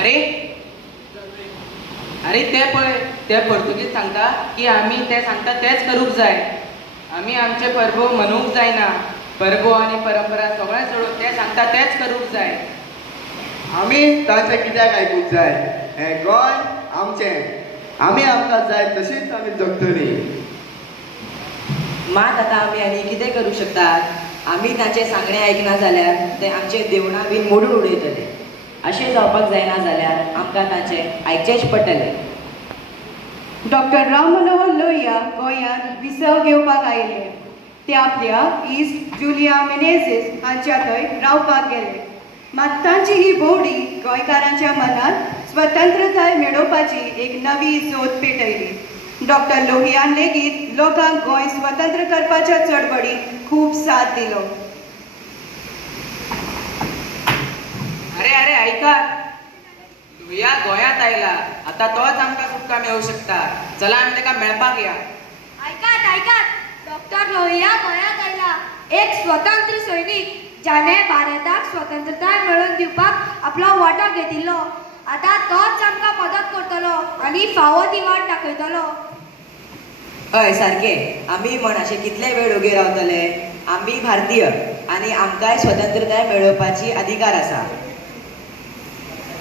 अरे अरे ते पळय, ते पोर्तुगीज सांगता की आमी ते सांगता तेच करूंक जाय. आमी आमचे परबो मनूंक जायना. परबो आनी परंपरा सगळें सोडून ते सांगता तेच करूंक जाय. आमी तांचे कित्याक आयकूंक जाय? हें गोंय आमचें. आमी आमकां जाय तशीच आमी जगतलीं. मात आतां आमी आनी कितें करूं शकतात? आमी तांचें सांगणें आयकना जाल्यार ते आमचे देवळां बीन मोडून उडयतले. अशें जावपाक जायना जाल्यार आमकां तांचें आयकचेंच पडटलें. डॉक्टर राम मनोहर लोहिया गोंयांत विसव घेवपाक आयिल्ले. ते आपल्या इश्ट जुलिया मेनेझीस हांच्या थंय रावपाक गेले. मात तांची ही भोंवडी गोंयकारांच्या मनात स्वतंत्रताय मेळोवपाची एक नवी जोत पेटयली. डॉक्टर लोहियान लेगीत लोकांक गोंय स्वतंत्र करपाच्या चळवळीत खूब साथ दिलो. अरे अरे ऐकात, लोहिया गोंयांत आयला. आता तोच आमकां सुटका मेळूं शकता. चला आमी ताका मेळपाक या. ऐकात ऐकात, डॉक्टर लोहिया गोंयांत आयला. एक स्वतंत्र सैनीक जाने भारताक स्वतंत्रताय मेळोवन दिवपाक आपलो वांटो घेतिल्लो. आता तोच आमकां मदत करतलो आनी फावो ती वाट दाखयतलो. हय सारकें. आमी म्हण अशें कितले वेळ उगे रावतले? आमी भारतीय आनी आमकांय स्वतंत्रताय मेळोवपाची अधिकार आसा.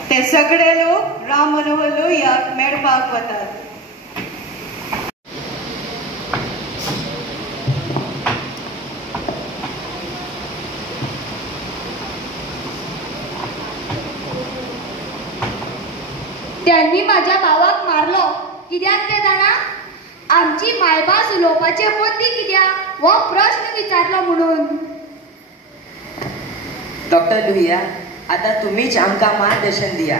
ते सगळे लोक राम मनोहर लोहियाक मेळपाक वतात. त्यांनी माझ्या भावाक मारलो. कित्याक ते जाणा? आमची मायभास उलोवपाचे बंदी कित्याक हो प्रश्न विचारलो म्हणून. डॉक्टर लोहिया, आता तुम्हीच आमकां मार्गदर्शन दिया.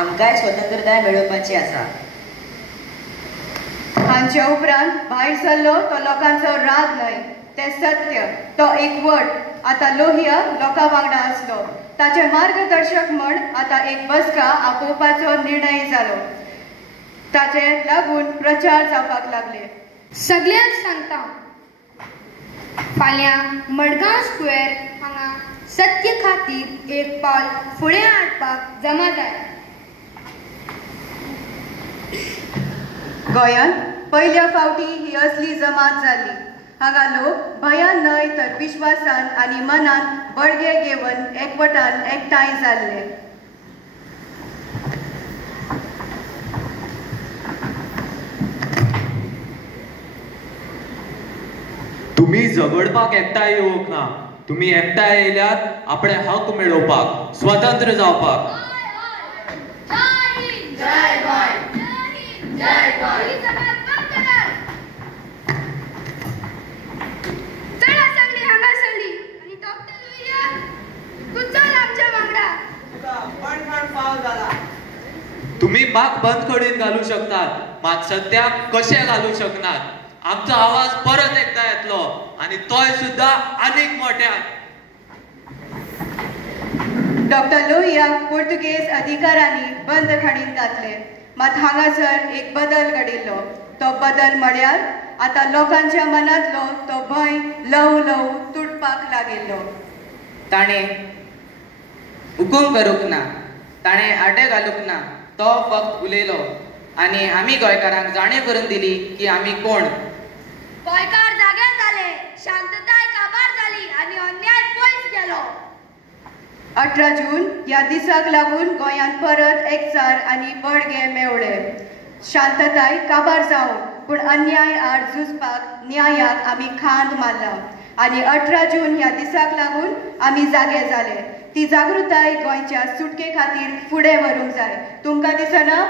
आमकांय स्वतंत्रताय मेळोवपाची आसा. हांच्या उपरांत भायर सरलो तो लोकांचो राग न्हय, ते सत्य, तो एकवट. आता लोहिया लोकां वांगडा आसलो. ताचे मार्गदर्शक म्हण आता एक बसका आपोवपाचो निर्णय जालो. ताचे लागून प्रचार जावपाक लागले. सगळ्यांक सांगता, फाल्यां मडगांव स्क्वेअर हांगा सत्य खातीर एक पावल फुडें हाडपाक जमा जाय. गोंयांत पयल्या फावटी ही असली जमात जाली. हांगा लोक भयान न्हय तर विश्वासान आनी मनान बळगे घेवन एकवटान एकठांय जाल्ले. तुम्ही झगडपाक एकठांय येवंक ना. तुम्ही एकठांय येयल्यात आपले हक मेळोवपाक, स्वतंत्र जावपाक. तुम्ही माक बंद कडेन घालू शकतात, मात सद्याक कशे घालू शकनात. आमचो आवाज परत एकदा येतलो आनी तोय सुद्धा आनीक मोठ्यान. डॉक्टर लोहिया पोर्तुगेज अधिकाऱ्यांनी बंद खणीत घातले. मात हांगासर एक बदल घडिल्लो. तो बदल म्हळ्यार आता लोकांच्या मनांतलो तो भंय ल्हव ल्हव तुटपाक लागिल्लो. ताणें हुकूम करूंक ना, ताणें आटे घालूंक ना. तो फक्त उलयलो आनी आमी गोंयकारांक जाणीव करून दिली की आमी कोण. गोंयकार जागे जाले, शांतताय काबार जाली आनी अन्याय पयस गेलो. 18 जून ह्या दिसाक लागून गोंयांत परत एकचार आनी बळगे मेवळे. शांतताय काबार जावन पूण अन्याय आड झुजपाक न्यायाक आमी खांद मारला. आनी 18 जून ह्या दिसाक लागून आमी जागे जाले. ती जागृताय गोंयच्या सुटके खातीर फुडें व्हरूंक जाय. तुमकां दिसना?